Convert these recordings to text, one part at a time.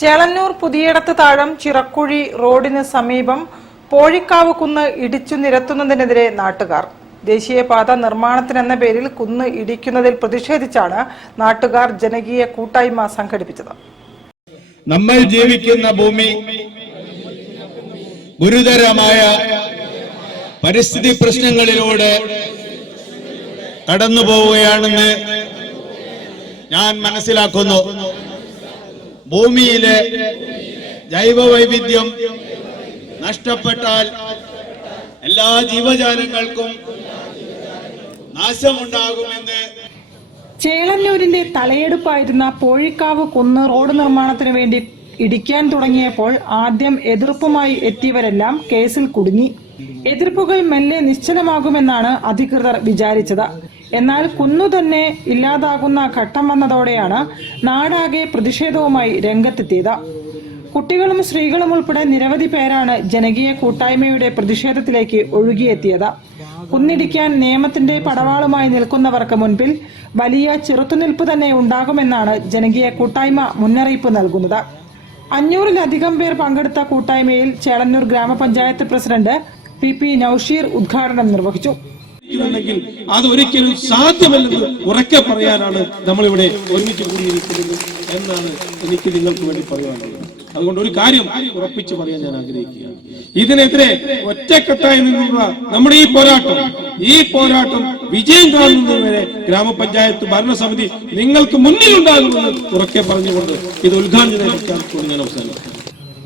ചേളന്നൂർ പുതിയടത്ത് താഴം ചിറക്കുഴി റോഡിന് സമീപം പോഴിക്കാവ് കുന്ന് ഇടിച്ചു നിരത്തുന്നതിനെതിരെ നാട്ടുകാർ. ദേശീയപാത നിർമ്മാണത്തിനെന്ന പേരിൽ കുന്ന് ഇടിക്കുന്നതിൽ പ്രതിഷേധിച്ചാണ് നാട്ടുകാർ ജനകീയ കൂട്ടായ്മ സംഘടിപ്പിച്ചത്. നമ്മൾ ജീവിക്കുന്ന ഭൂമി ഗുരുതരമായ പരിസ്ഥിതി പ്രശ്നങ്ങളിലൂടെ കടന്നു പോവുകയാണെന്ന് ഞാൻ മനസ്സിലാക്കുന്നു. ഭൂമിയിലെ ജൈവവൈവിധ്യം നഷ്ടപ്പെട്ടാൽ എല്ലാ ജീവജാലങ്ങൾക്കും നാശമുണ്ടാകുമെന്ന് ചേളന്നൂരിന്റെ തലയെടുപ്പായിരുന്ന പോഴിക്കാവ് കുന്ന് റോഡ് നിർമ്മാണത്തിന് വേണ്ടി ഇടിക്കാൻ തുടങ്ങിയപ്പോൾ ആദ്യം എതിർപ്പുമായി എത്തിയവരെല്ലാം കേസിൽ കുടുങ്ങി. എതിർപ്പുകൾ മെല്ലെ നിശ്ചലമാകുമെന്നാണ് അധികൃതർ വിചാരിച്ചത്. എന്നാൽ കുന്നു തന്നെ ഇല്ലാതാകുന്ന ഘട്ടം വന്നതോടെയാണ് നാടാകെ പ്രതിഷേധവുമായി രംഗത്തെത്തിയത്. കുട്ടികളും സ്ത്രീകളും ഉൾപ്പെടെ നിരവധി പേരാണ് ജനകീയ കൂട്ടായ്മയുടെ പ്രതിഷേധത്തിലേക്ക് ഒഴുകിയെത്തിയത്. കുന്നിടിക്കാൻ നിയമത്തിന്റെ പടവാളുമായി നിൽക്കുന്നവർക്ക് മുൻപിൽ വലിയ ചെറുത്തുനിൽപ്പ് തന്നെ ഉണ്ടാകുമെന്നാണ് ജനകീയ കൂട്ടായ്മ മുന്നറിയിപ്പ് നൽകുന്നത്. 500-ലധികം പേർ പങ്കെടുത്ത കൂട്ടായ്മയിൽ ചേളന്നൂർ ഗ്രാമപഞ്ചായത്ത് പ്രസിഡന്റ് PP നൌഷീർ ഉദ്ഘാടനം നിർവഹിച്ചു. അതൊരിക്കലും സാധ്യമല്ലെന്ന് ഉറക്കെ പറയാനാണ് നമ്മളിവിടെ ഒരുമിച്ച് കൂടിയിരിക്കുന്നത് എന്നാണ് എനിക്ക് നിങ്ങൾക്ക് വേണ്ടി പറയാനുള്ളത്. അതുകൊണ്ട് ഒരു കാര്യം ഉറപ്പിച്ചു പറയാൻ ഞാൻ ആഗ്രഹിക്കുകയാണ്. ഇതിനെതിരെ ഒറ്റക്കെട്ടായി നിന്നുള്ള നമ്മുടെ ഈ പോരാട്ടം വിജയം കാണുന്നതുവരെ ഗ്രാമപഞ്ചായത്ത് ഭരണസമിതി നിങ്ങൾക്ക് മുന്നിലുണ്ടാകുമെന്ന് ഉറക്കെ പറഞ്ഞുകൊണ്ട് ഇത് ഉദ്ഘാടനം ചെയ്യാൻ ഞാൻ അവസാനിക്കും.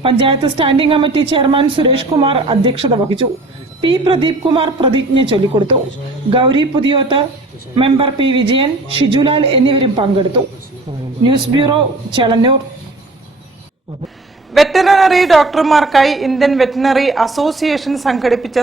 Panchayat standing committee chairman Suresh Kumar അധ്യക്ഷത വഹിച്ചു. P. പ്രദീപ് കുമാർ പ്രതിജ്ഞ ചൊല്ലിക്കൊടുത്തു. Gauri Puthiyoth, member P. വിജയൻ, ഷിജുലാൽ എന്നിവരും പങ്കെടുത്തു. News bureau, Chelannur. വെറ്ററിനറി ഡോക്ടർമാർക്കായി ഇന്ത്യൻ വെറ്ററിനറി അസോസിയേഷൻ സംഘടിപ്പിച്ച